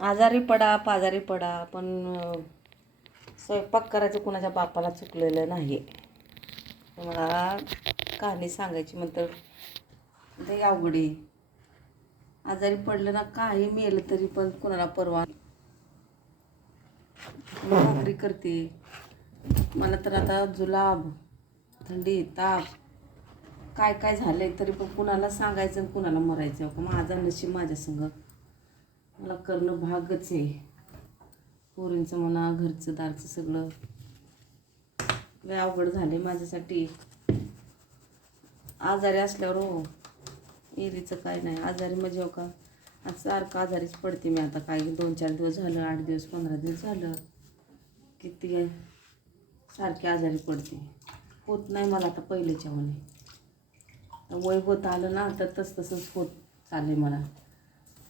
आजारी पडा पाजारी पडा पण स्वयंपाक करायचं कुणाच्या बापाला चुकलेलं नाही मला कहाणी सांगायची म्हणतर ते अवघडे आजारी पडलं ना काही मेलं तरी पण कुणाला परवा नोकरी करते. मला तर आता जुलाब थंडी ताप काय काय झालंय तरी पण कुणाला सांगायचं आणि कुणाला मरायचं? का माझा नशीब माझ्या संग मला करणं भागच आहे. पोरींचं म्हणा घरचं दारचं सगळं. लय अवघड झाले माझ्यासाठी. आजारी असल्यावर हो. एरीचं काय नाही. आजारी म्हणजे हो का? आज सारखं आजारीच पडते मी आता. काय दोन चार दिवस झालं आठ दिवस पंधरा दिवस झालं. किती आहे सारखी आजारी पडते. होत नाही मला आता पहिलेच्या म्हणे वय होत आलं ना तर तस तसंच होत चालले मला.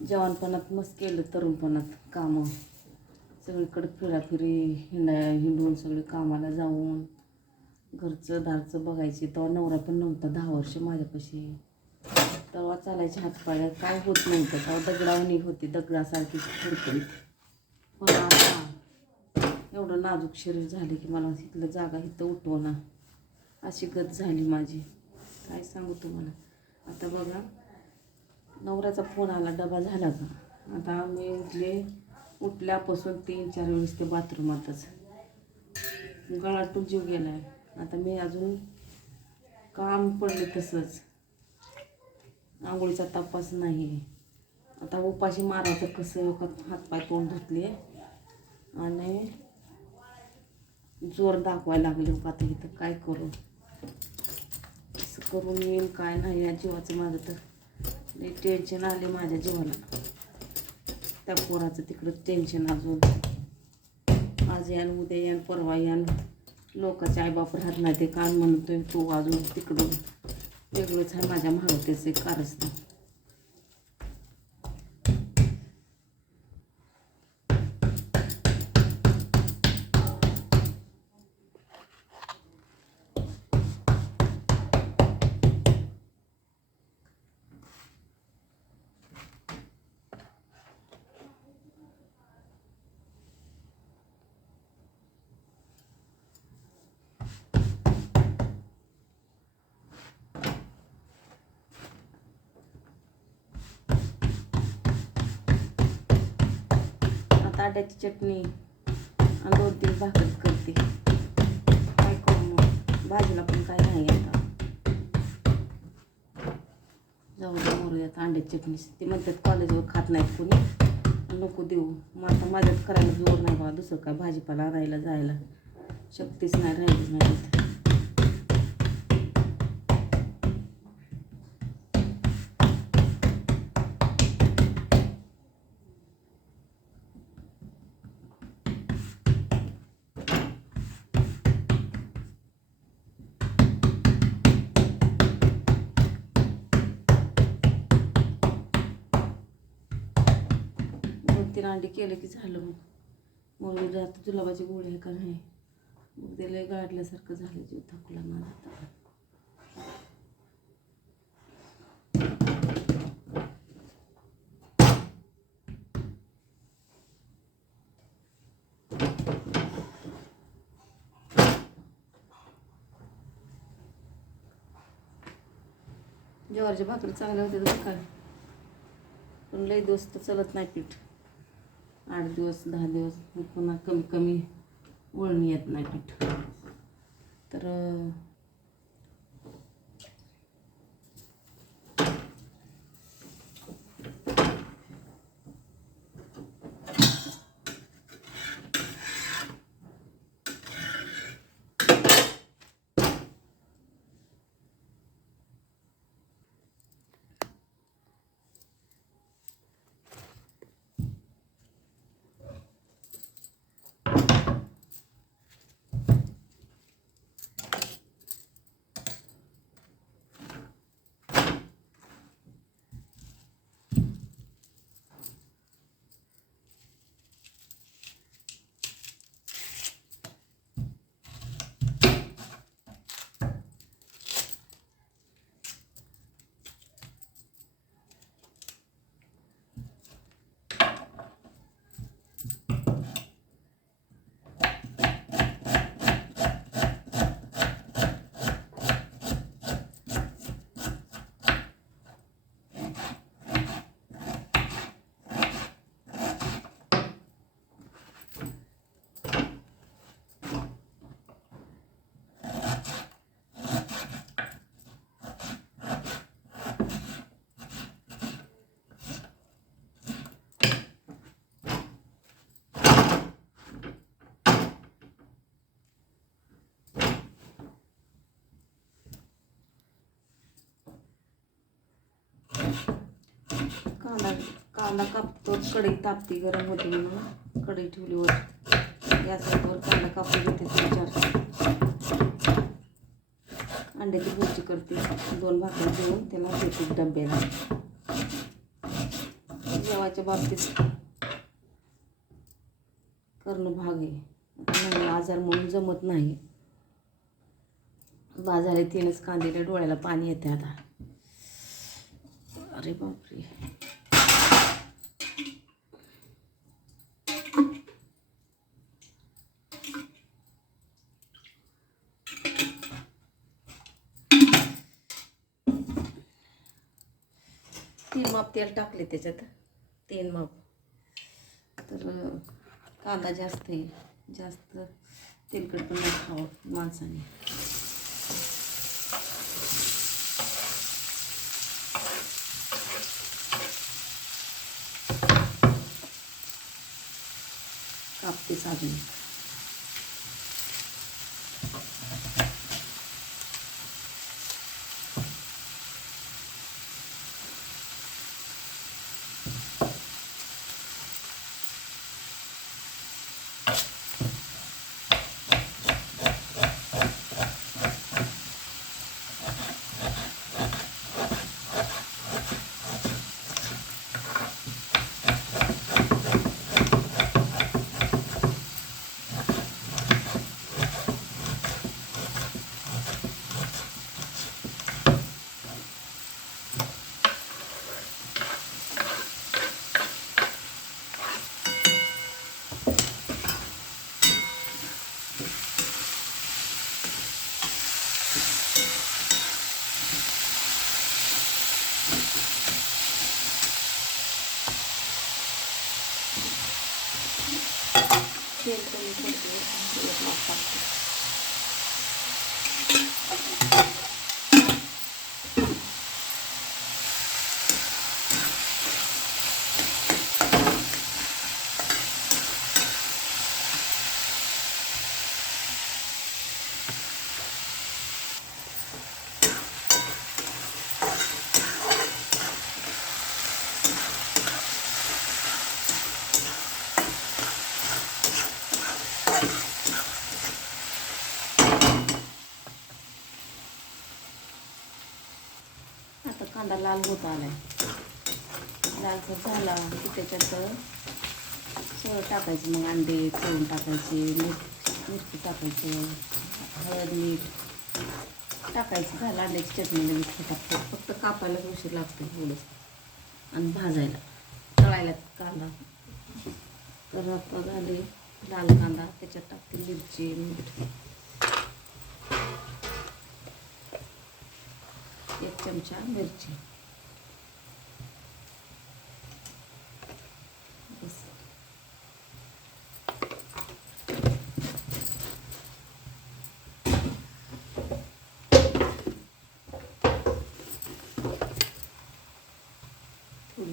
जवानपणात मस्त केलं तरुणपणात कामं. सगळीकडे फिराफिरी हिंडा हिंडून सगळे कामाला जाऊन घरचं दारचं बघायचे. तेव्हा नवरा पण नव्हता दहा वर्ष माझ्यापाशी. तेव्हा चालायचे हातपाळ्या काय होत नव्हतं. तेव्हा दगडावणी होती दगडासारखी फडफडीत पण आता एवढं नाजूक शरीर झाले की मला इथलं जागा इथं उठवणं अशी गत झाली माझी. काय सांगू तुम्हाला? आता बघा नवऱ्याचा फोन आला डबा झाला का? आता मी उठले. उठल्यापासून तीन चार वेळेस ते बाथरूमातच गळाटून जीव गेला आहे आता मी अजून काम पडले तसंच. आंघोळीचा तपास नाही. आता उपाशी मारायचं कसं? का हातपाय तोंड धुतले. आणि जोर दाखवायला लागले का आता इथं काय करू. कसं करून येईल काय नाही या जीवाचं माझं तर. टेन्शन आले माझ्या जीवाला त्या पोराचं तिकडं टेन्शन अजून. आज यान उद्या यान परवा यान. लोकांचे आईबाप राहत नाही ते कान म्हणतोय तो अजून तिकडून वेगळंच आहे माझ्या महावतेचं एक कारस्थान. ताट्याची चटणी आणि दोन तीन भाकरी करते. काय करू मग? भाजीला पण काय नाही आता. जाऊ दे मरूयात अंड्याची चटणी. ते म्हणतात कॉलेजवर खात नाहीत कोणी. नको देऊ. मग आता माझ्यात करायला जोर नाही बा दुसरं काय भाजीपाला आणायला जायला. शक्तीच नाही राहिलीच नाही तीन अंडी केले की झालं मग. मग आता जुलाबाची गोळी आहे का नाही? मग ते लय गाडल्यासारखं झालं जीव थकला माझा आता. ज्वारीच्या भाकरी चांगल्या होत्या तर काय पण लई दिवस तर चलत नाही पीठ. आठ दिवस दहा दिवस पुन्हा कमी कमी वळणी येत नाही पीठ. तर कांदा कांदा कापतो कढई तापती गरम होते म्हणून कढई ठेवली वर. गॅसवर कांदा कापून घेते तीन चार अंड्याची भुर्जी करते. दोन भाकरी देऊन त्याला घेते डब्याला. जेवायच्या बाबतीत करणं भाग आहे. आजार म्हणून जमत नाही. बाजार तीनच कांदेल्या डोळ्याला पाणी येते आता. अरे बापरे तीन माप तेल टाकले त्याच्यात. तीन माप तर कांदा जास्त आहे. जास्त तेलकट पण नाही खावं माणसाने. कापते साधून तेल कमी पडते एक माप टाकते आता कांदा लाल होत आलाय. लालसर झाला की त्याच्यात सगळं टाकायचं मग अंडे तळून टाकायचे मीठ मिरची टाकायचं हळद मीठ टाकायचं. झालं अंड्याची चटणी लगेच टाकतो फक्त कापायला उशीर लागतो थोडंसं आणि भाजायला. तळायला कांदा. तर आता झाले लाल कांदा. त्याच्यात टाकते मिरची मीठ. एक चमचा मिरची.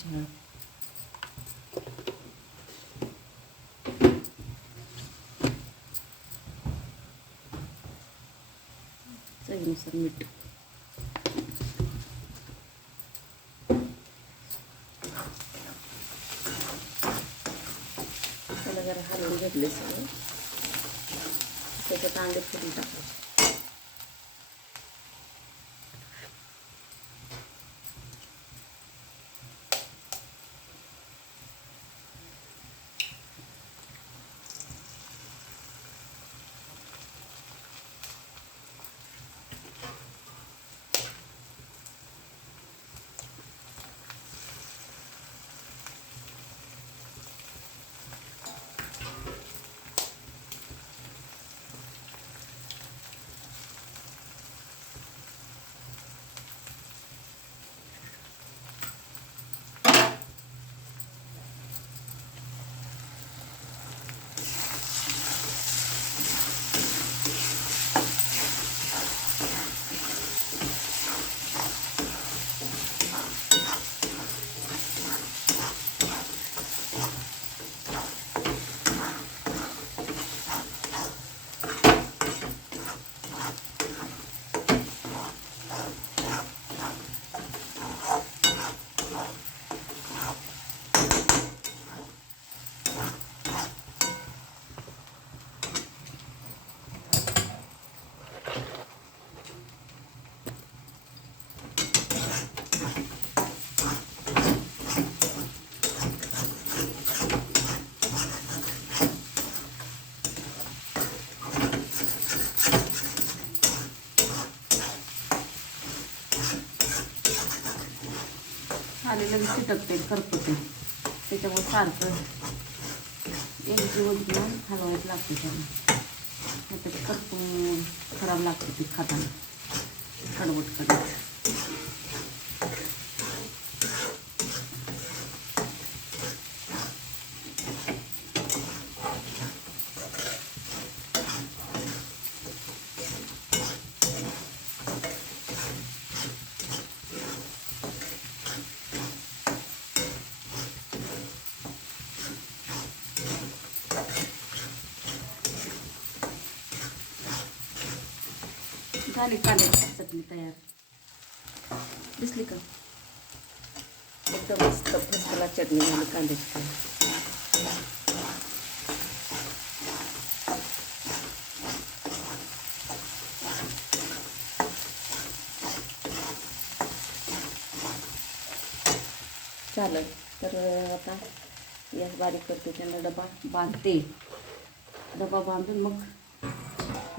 थोडीशी हळद चवीनुसार मीठ त्याला जरा हलवून घेतले सगळं त्याच्यात अंडे फोडून टाकायचे खाली करतो ते त्याच्यामुळे सारखं एक दिवस घेऊन हलवायला लागते त्याला. नाही तर करपून खराब लागते ते खाताना. कडवट कडवट. झाली कांद्याची चटणी तयार. दिसली का? एकदम मस्त फसला चटणी झाली कांद्याची तयार चालेल तर आता गॅस बारीक करते त्यांना डबा बांधते. डबा बांधून मग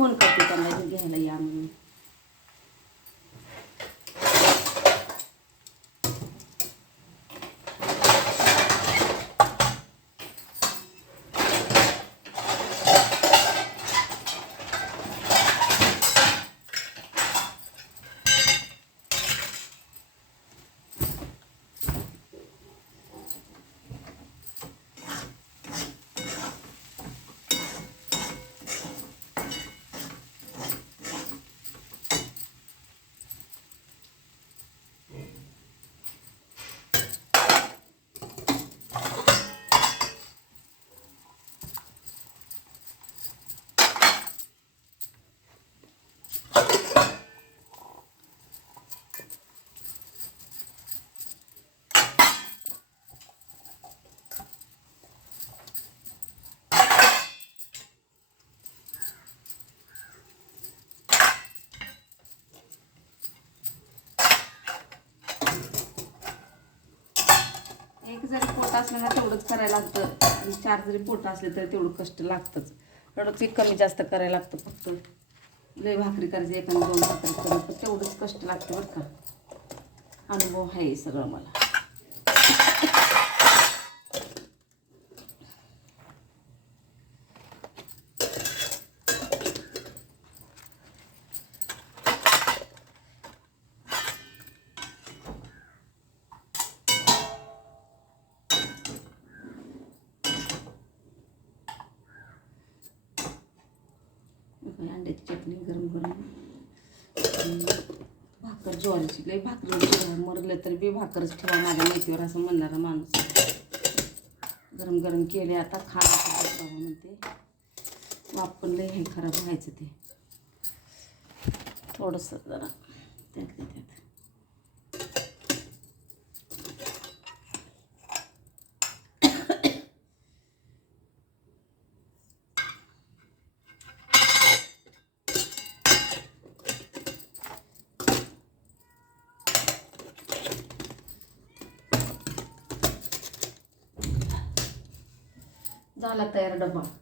फोन करते त्यांना घ्यायला या म्हणून एक जरी पोट असलं ना तेवढंच करायला लागतं. चार जरी पोट असले तरी तेवढं कष्ट लागतंच. तेवढं ते कमी जास्त करायला लागतं फक्त. लय भाकरी करायची एखादी दोन भाकरी करायचं तेवढंच कष्ट लागते बरं का. अनुभव आहे सगळं मला काय अंड्याची चटणी गरम गरम आणि भाकर ज्वारीची लई भाकरी मरलं तरी बी भाकरच ठेवा माझ्या मेथीवर असं म्हणणारा माणूस. गरम गरम केले आता खावा म्हणते. वाप पण लई हे खराब व्हायचं ते. थोडंसं जरा त्यातल्या त्यात. झाला तयार डबा तर मग